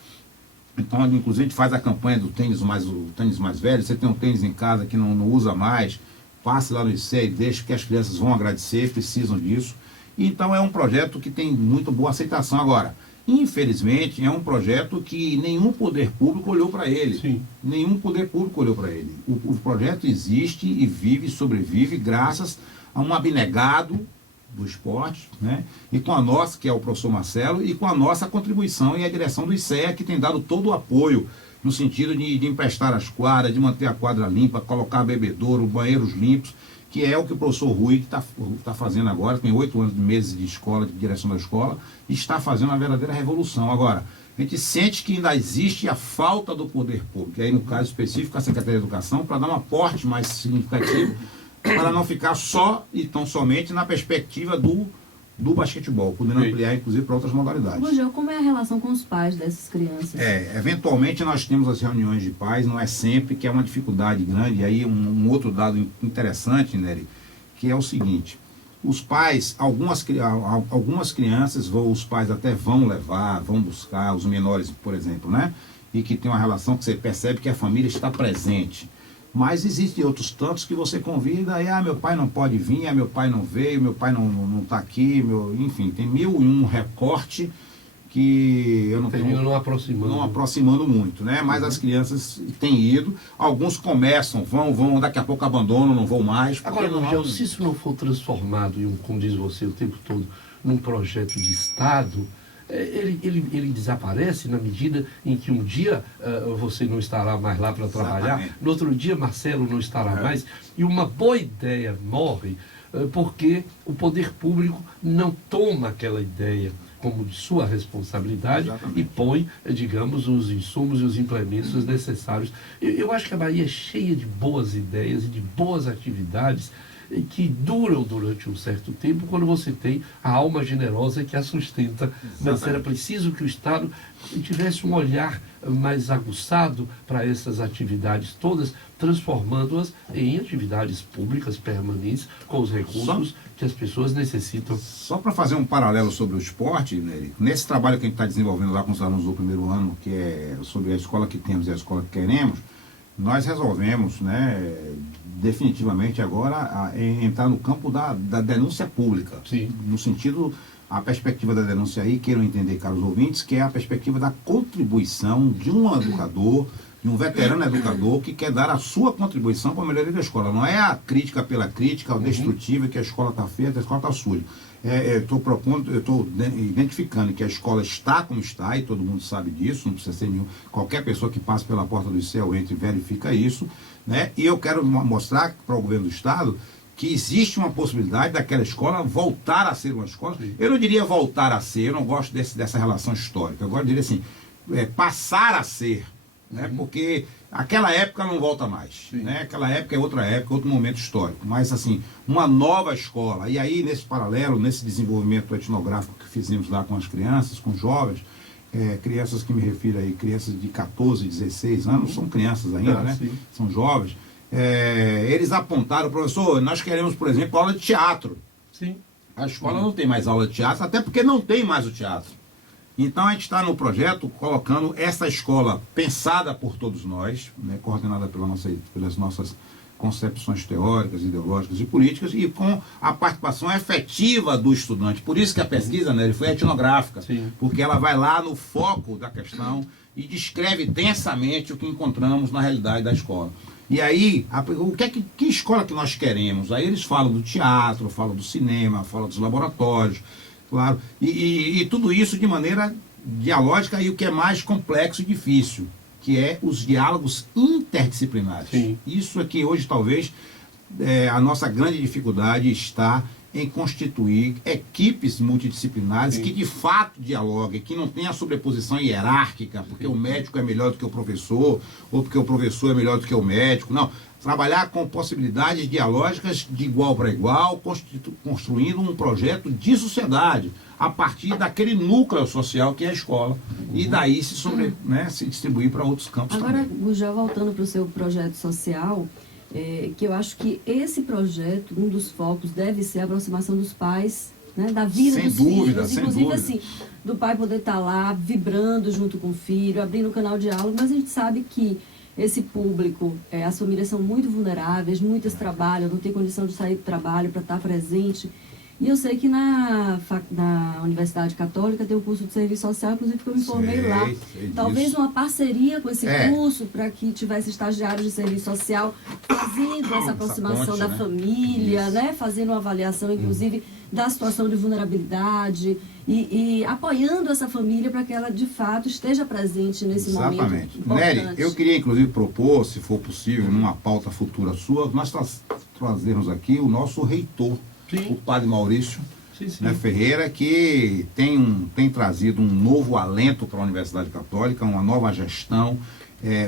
Então, inclusive, a gente faz a campanha do tênis mais velho. Você tem um tênis em casa que não usa mais, passe lá no ICE e deixe, que as crianças vão agradecer, precisam disso. Então, é um projeto que tem muito boa aceitação. Agora, infelizmente, é um projeto que nenhum poder público olhou para ele. Nenhum poder público olhou para ele. O projeto existe e vive, sobrevive, graças a um abnegado do esporte, né? E com a nossa, que é o professor Marcelo, e com a nossa contribuição e a direção do ICEA, que tem dado todo o apoio no sentido de emprestar as quadras, de manter a quadra limpa, colocar bebedouro, banheiros limpos, que é o que o professor Rui está fazendo agora. Tem 8 meses de escola, de direção da escola, e está fazendo uma verdadeira revolução. Agora, a gente sente que ainda existe a falta do poder público, e aí no caso específico a Secretaria de Educação, para dar um aporte mais significativo, para não ficar só e tão somente na perspectiva do basquetebol, podendo ampliar inclusive para outras modalidades. Gugel, como é a relação com os pais dessas crianças? Eventualmente nós temos as reuniões de pais, não é sempre, que é uma dificuldade grande. E aí um outro dado interessante, Nery, que é o seguinte: os pais, algumas crianças, os pais até vão levar, vão buscar, os menores, por exemplo, né? E que tem uma relação que você percebe que a família está presente. Mas existem outros tantos que você convida e, meu pai não pode vir, meu pai não veio, meu pai não está aqui, enfim, tem 1001 recorte que eu não tenho não aproximando muito, né? Mas as crianças têm ido, alguns começam, vão, daqui a pouco abandonam, não vão mais. Agora, se isso não for transformado em como diz você o tempo todo, num projeto de Estado, ele desaparece na medida em que um dia você não estará mais lá para trabalhar, no outro dia Marcelo não estará mais, e uma boa ideia morre porque o poder público não toma aquela ideia como de sua responsabilidade e põe, digamos, os insumos e os implementos necessários. Eu acho que a Bahia é cheia de boas ideias e de boas atividades que duram durante um certo tempo quando você tem a alma generosa que a sustenta. Mas era preciso que o Estado tivesse um olhar mais aguçado para essas atividades todas, transformando-as em atividades públicas permanentes com os recursos que as pessoas necessitam. Só para fazer um paralelo sobre o esporte, né, nesse trabalho que a gente está desenvolvendo lá com os alunos do primeiro ano, que é sobre a escola que temos e a escola que queremos, nós resolvemos, né, definitivamente agora entrar no campo da denúncia pública. Sim. No sentido, a perspectiva da denúncia aí, queiram entender, caros ouvintes, que é a perspectiva da contribuição de um educador, de um veterano educador que quer dar a sua contribuição para a melhoria da escola. Não é a crítica pela crítica, o destrutiva, que a escola está feia, a escola está suja. Eu estou identificando que a escola está como está, e todo mundo sabe disso, não precisa ser nenhum. Qualquer pessoa que passe pela porta do céu entra e verifica isso, né? E eu quero mostrar para o governo do Estado que existe uma possibilidade daquela escola voltar a ser uma escola. Eu não diria voltar a ser, eu não gosto dessa relação histórica. Agora eu diria assim, passar a ser, né? Porque aquela época não volta mais, né? Aquela época é outra época, outro momento histórico. Mas assim, uma nova escola. E aí, nesse paralelo, nesse desenvolvimento etnográfico que fizemos lá com as crianças, com os jovens, crianças que me refiro aí, crianças de 14, 16 anos, são crianças ainda, né? Sim. São jovens. Eles apontaram, professor, nós queremos, por exemplo, aula de teatro. Sim. A escola não tem mais aula de teatro, até porque não tem mais o teatro. Então a gente está no projeto colocando essa escola pensada por todos nós, né, coordenada pelas nossas concepções teóricas, ideológicas e políticas, e com a participação efetiva do estudante. Por isso que a pesquisa, né, foi etnográfica, porque ela vai lá no foco da questão e descreve densamente o que encontramos na realidade da escola. E aí, que escola que nós queremos? Aí eles falam do teatro, falam do cinema, falam dos laboratórios, claro, e tudo isso de maneira dialógica, e o que é mais complexo e difícil, que é os diálogos interdisciplinares. Sim. Isso aqui hoje talvez a nossa grande dificuldade está em constituir equipes multidisciplinares que de fato dialoguem, que não tenha sobreposição hierárquica, porque o médico é melhor do que o professor, ou porque o professor é melhor do que o médico. Não. Trabalhar com possibilidades dialógicas de igual para igual, construindo um projeto de sociedade, a partir daquele núcleo social que é a escola. E daí se distribuir para outros campos também. Agora, Gugel, voltando para o seu projeto social, que eu acho que esse projeto, um dos focos deve ser a aproximação dos pais, né, da vida dos filhos. Inclusive, assim, do pai poder estar lá vibrando junto com o filho, abrindo o canal de diálogo, mas a gente sabe que esse público, as famílias são muito vulneráveis, muitas trabalham, não tem condição de sair do trabalho para estar presente. E eu sei que na Universidade Católica tem um curso de serviço social, inclusive que eu me formei lá. Talvez uma parceria com esse curso, para que tivesse estagiários de serviço social fazendo essa aproximação da família, né? Fazendo uma avaliação, inclusive, da situação de vulnerabilidade e apoiando essa família para que ela, de fato, esteja presente nesse momento importante. Nery, eu queria, inclusive, propor, se for possível, numa pauta futura sua, nós trazermos aqui o nosso reitor, o padre Maurício, Sim, sim. Né, Ferreira, que tem trazido um novo alento para a Universidade Católica, uma nova gestão,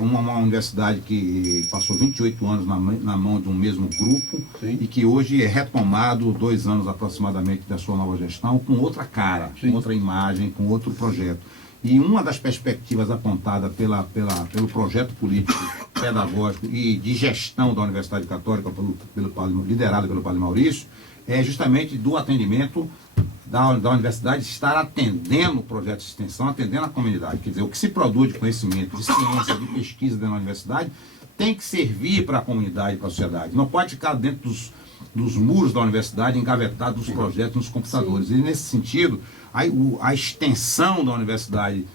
uma universidade que passou 28 anos na mão de um mesmo grupo. Sim. E que hoje é retomado 2 anos aproximadamente da sua nova gestão, com outra cara, sim, com outra imagem, com outro projeto. E uma das perspectivas apontada pelo projeto político, pedagógico e de gestão da Universidade Católica, liderado pelo Padre Maurício, é justamente do atendimento da universidade, estar atendendo o projeto de extensão, atendendo a comunidade. Quer dizer, o que se produz de conhecimento, de ciência, de pesquisa dentro da universidade, tem que servir para a comunidade, para a sociedade. Não pode ficar dentro dos muros da universidade, engavetado nos projetos, nos computadores. Sim. E nesse sentido, a extensão da universidade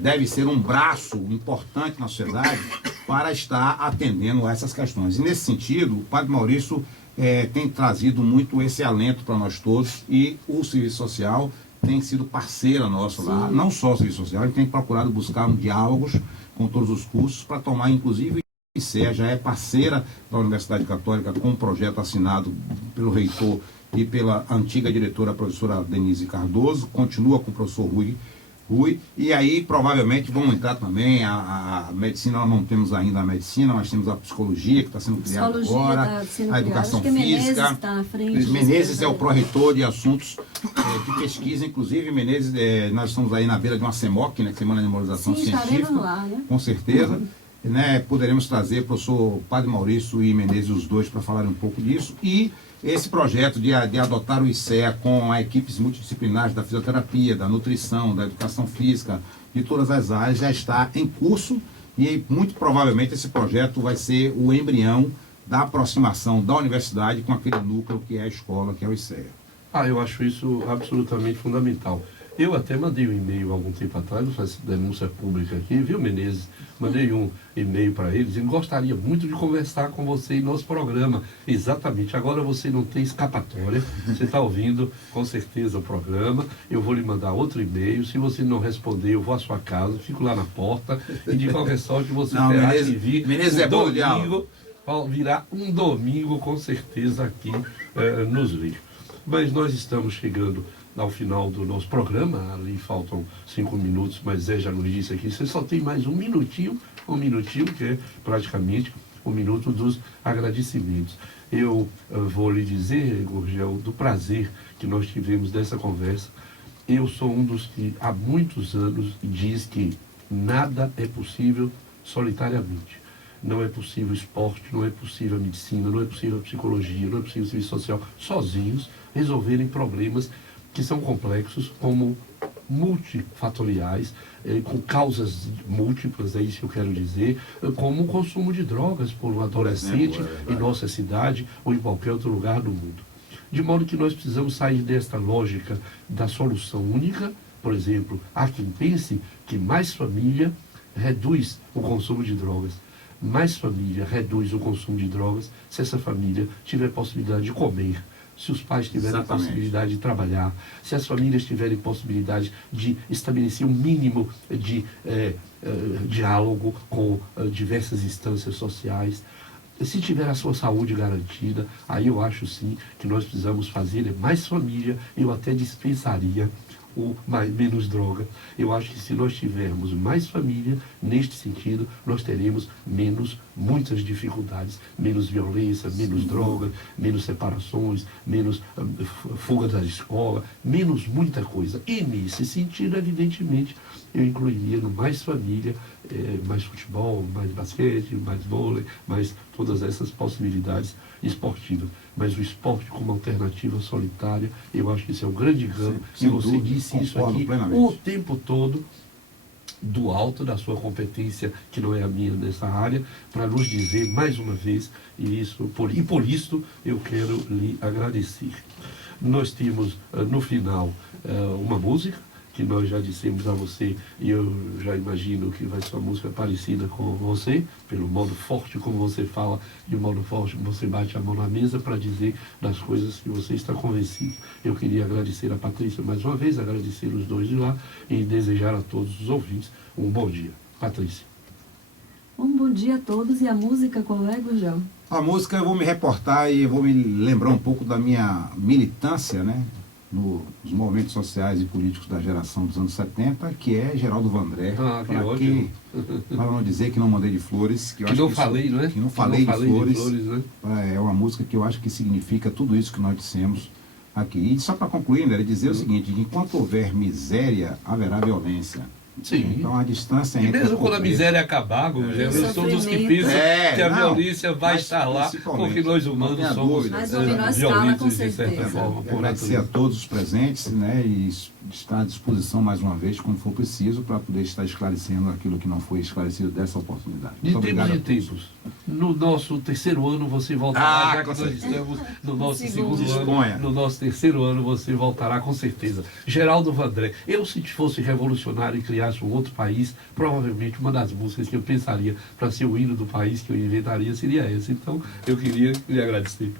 deve ser um braço importante na sociedade para estar atendendo a essas questões. E nesse sentido, o Padre Maurício tem trazido muito esse alento para nós todos, e o Serviço Social tem sido parceira nossa lá. Não só o Serviço Social, a gente tem procurado buscar diálogos com todos os cursos para tomar, inclusive, o ICEA já é parceira da Universidade Católica com um projeto assinado pelo reitor e pela antiga diretora, a professora Denise Cardoso, continua com o professor Rui, e aí provavelmente vão entrar também a medicina. Nós não temos ainda a medicina, nós temos a psicologia, que está sendo criada agora, a educação física. Menezes é o pró-reitor de assuntos de pesquisa, inclusive Menezes, nós estamos aí na beira de uma CEMOC, né, Semana de Memorização Científica, lá, né? Com certeza. Né, poderemos trazer o professor Padre Maurício e Menezes, os dois, para falar um pouco disso. E esse projeto de adotar o ICEA com equipes multidisciplinares da fisioterapia, da nutrição, da educação física, de todas as áreas, já está em curso, e muito provavelmente esse projeto vai ser o embrião da aproximação da universidade com aquele núcleo que é a escola, que é o ICEA. Eu acho isso absolutamente fundamental. Eu até mandei um e-mail há algum tempo atrás, faço denúncia pública aqui, viu, Menezes? Mandei um e-mail para eles e gostaria muito de conversar com você em nosso programa. Exatamente, agora você não tem escapatória, você está ouvindo com certeza o programa, eu vou lhe mandar outro e-mail, se você não responder, eu vou à sua casa, fico lá na porta, e de qualquer sorte você terá que vir Menezes é bom domingo, virá um domingo com certeza aqui nos ver. Mas nós estamos chegando ao final do nosso programa, ali faltam 5 minutos, mas Zé já nos disse aqui, você só tem mais um minutinho, que é praticamente o minuto dos agradecimentos. Eu vou lhe dizer, Gurgel, do prazer que nós tivemos dessa conversa. Eu sou um dos que há muitos anos diz que nada é possível solitariamente. Não é possível esporte, não é possível a medicina, não é possível a psicologia, não é possível o serviço social, sozinhos, resolverem problemas que são complexos, como multifatoriais, com causas múltiplas, é isso que eu quero dizer, como o consumo de drogas por um adolescente em nossa cidade ou em qualquer outro lugar do mundo. De modo que nós precisamos sair desta lógica da solução única. Por exemplo, há quem pense que mais família reduz o consumo de drogas. Mais família reduz o consumo de drogas se essa família tiver possibilidade de comer, se os pais tiverem possibilidade de trabalhar, se as famílias tiverem possibilidade de estabelecer um mínimo de diálogo com diversas instâncias sociais, se tiver a sua saúde garantida, aí eu acho sim que nós precisamos fazer mais família. Eu até dispensaria menos droga. Eu acho que se nós tivermos mais família, neste sentido, nós teremos muitas dificuldades, menos violência, menos droga, menos separações, menos fuga da escola, menos muita coisa. E nesse sentido, evidentemente, eu incluiria no mais família, mais futebol, mais basquete, mais vôlei, mais todas essas possibilidades esportivas. Mas o esporte como alternativa solitária, eu acho que isso é um grande ganho. E você disse isso aqui plenamente o tempo todo, do alto da sua competência, que não é a minha nessa área, para nos dizer mais uma vez, e por isso eu quero lhe agradecer. Nós temos no final uma música que nós já dissemos a você, e eu já imagino que vai ser uma música parecida com você, pelo modo forte como você fala, de um modo forte como você bate a mão na mesa para dizer das coisas que você está convencido. Eu queria agradecer a Patrícia mais uma vez, agradecer os dois de lá e desejar a todos os ouvintes um bom dia. Patrícia. Um bom dia a todos. E a música qual é, Gurgel? A música eu vou me reportar e vou me lembrar um pouco da minha militância, né? nos movimentos sociais e políticos da geração dos anos 70, que é Geraldo Vandré. Que ótimo. Para não dizer que não mandei de flores. Que não falei, não é? Que não falei de flores. Né? É uma música que eu acho que significa tudo isso que nós dissemos aqui. E só para concluir, né, ele dizer o seguinte: enquanto houver miséria, haverá violência. Sim. Então a distância entre... E mesmo quando a pobreza, miséria acabar, eu sou dos que pensam que a violência vai estar lá, porque nós humanos somos violentos de certa forma. Agradecer a todos os presentes, né, e estar à disposição mais uma vez, quando for preciso, para poder estar esclarecendo aquilo que não foi esclarecido dessa oportunidade. De tempos em tempos. No nosso terceiro ano você voltará, já que nós estamos no nosso segundo ano, no nosso terceiro ano você voltará com certeza. Geraldo Vandré, eu se fosse revolucionário e criasse um outro país, provavelmente uma das músicas que eu pensaria para ser o hino do país que eu inventaria seria essa. Então eu queria lhe agradecer.